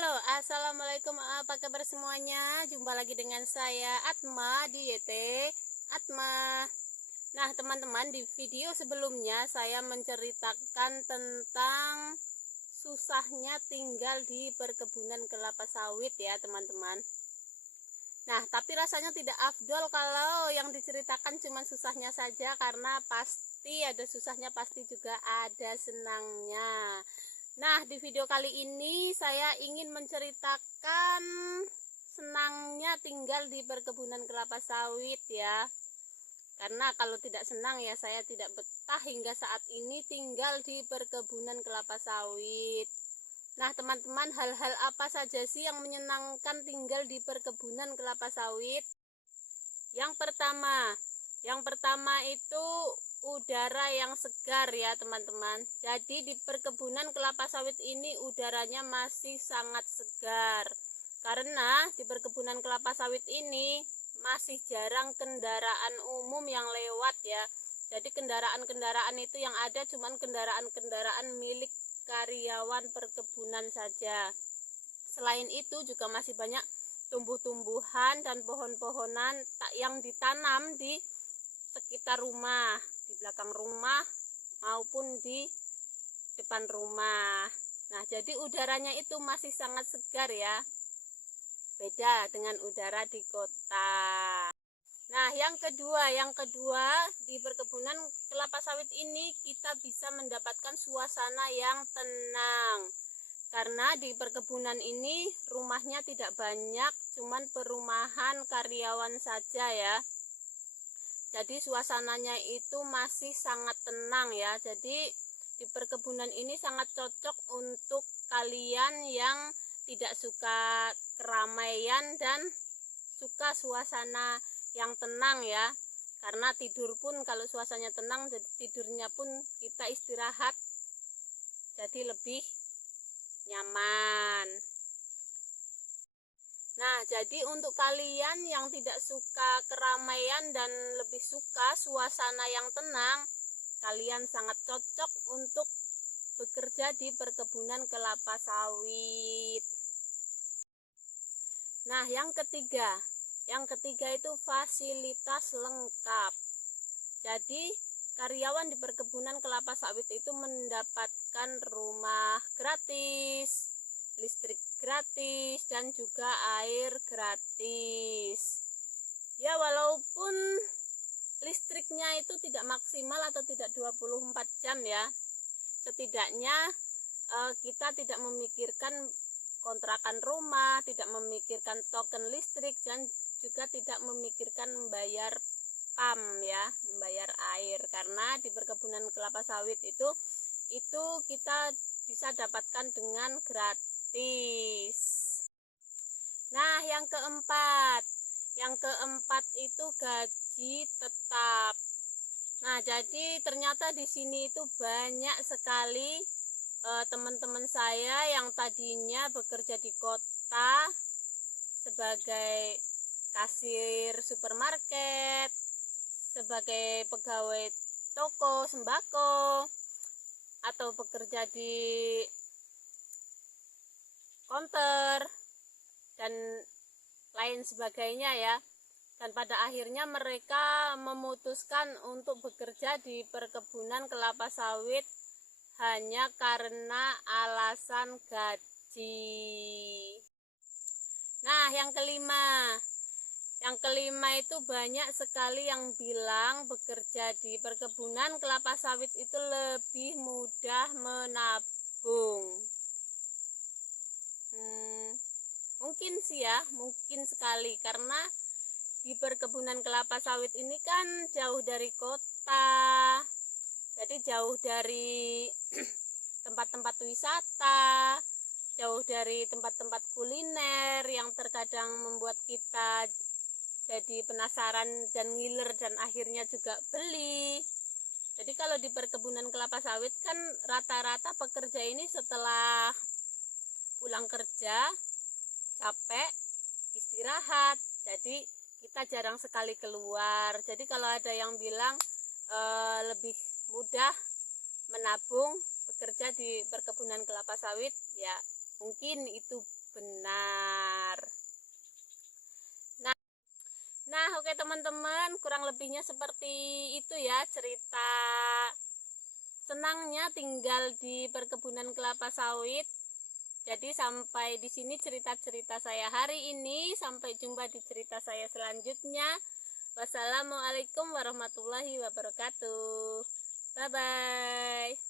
Halo, assalamualaikum, apa kabar semuanya? Jumpa lagi dengan saya Atma di YT Atma. Nah teman-teman, di video sebelumnya saya menceritakan tentang susahnya tinggal di perkebunan kelapa sawit ya teman-teman. Nah tapi rasanya tidak afdol kalau yang diceritakan cuma susahnya saja, karena pasti ada susahnya, pasti juga ada senangnya. Nah, di video kali ini saya ingin menceritakan senangnya tinggal di perkebunan kelapa sawit ya. Karena kalau tidak senang ya saya tidak betah hingga saat ini tinggal di perkebunan kelapa sawit. Nah, teman-teman, hal-hal apa saja sih yang menyenangkan tinggal di perkebunan kelapa sawit? Yang pertama itu udara yang segar ya teman-teman. Jadi di perkebunan kelapa sawit ini udaranya masih sangat segar, karena di perkebunan kelapa sawit ini masih jarang kendaraan umum yang lewat ya. Jadi kendaraan-kendaraan itu yang ada cuman kendaraan-kendaraan milik karyawan perkebunan saja. Selain itu juga masih banyak tumbuh-tumbuhan dan pohon-pohonan yang ditanam di sekitar rumah, di belakang rumah maupun di depan rumah. Nah, jadi udaranya itu masih sangat segar ya. Beda dengan udara di kota. Nah, yang kedua di perkebunan kelapa sawit ini kita bisa mendapatkan suasana yang tenang. Karena di perkebunan ini rumahnya tidak banyak, cuman perumahan karyawan saja ya. Jadi suasananya itu masih sangat tenang ya. Jadi di perkebunan ini sangat cocok untuk kalian yang tidak suka keramaian dan suka suasana yang tenang ya. Karena tidur pun kalau suasananya tenang, jadi tidurnya pun kita istirahat jadi lebih nyaman. Nah, jadi untuk kalian yang tidak suka keramaian dan lebih suka suasana yang tenang, kalian sangat cocok untuk bekerja di perkebunan kelapa sawit. Nah, yang ketiga itu fasilitas lengkap. Jadi karyawan di perkebunan kelapa sawit itu mendapatkan rumah gratis, listrik gratis, dan juga air gratis. Ya, walaupun listriknya itu tidak maksimal atau tidak 24 jam ya, setidaknya kita tidak memikirkan kontrakan rumah, tidak memikirkan token listrik, dan juga tidak memikirkan membayar PAM ya, membayar air. Karena di perkebunan kelapa sawit itu kita bisa dapatkan dengan gratis. Nah, yang keempat itu gaji tetap. Nah, jadi ternyata di sini itu banyak sekali teman-teman saya yang tadinya bekerja di kota sebagai kasir supermarket, sebagai pegawai toko sembako, atau bekerja di konter dan lain sebagainya ya. Dan pada akhirnya mereka memutuskan untuk bekerja di perkebunan kelapa sawit hanya karena alasan gaji. Nah, yang kelima itu banyak sekali yang bilang bekerja di perkebunan kelapa sawit itu lebih mudah menabung. Mungkin sih ya, mungkin sekali, karena di perkebunan kelapa sawit ini kan jauh dari kota, jadi jauh dari tempat-tempat wisata, jauh dari tempat-tempat kuliner yang terkadang membuat kita jadi penasaran dan ngiler dan akhirnya juga beli. Jadi kalau di perkebunan kelapa sawit kan rata-rata pekerja ini setelah pulang kerja capek istirahat, jadi kita jarang sekali keluar. Jadi kalau ada yang bilang lebih mudah menabung bekerja di perkebunan kelapa sawit, ya mungkin itu benar. Nah, oke teman-teman, kurang lebihnya seperti itu ya cerita senangnya tinggal di perkebunan kelapa sawit. Jadi sampai di sini cerita-cerita saya hari ini. Sampai jumpa di cerita saya selanjutnya. Wassalamualaikum warahmatullahi wabarakatuh. Bye bye.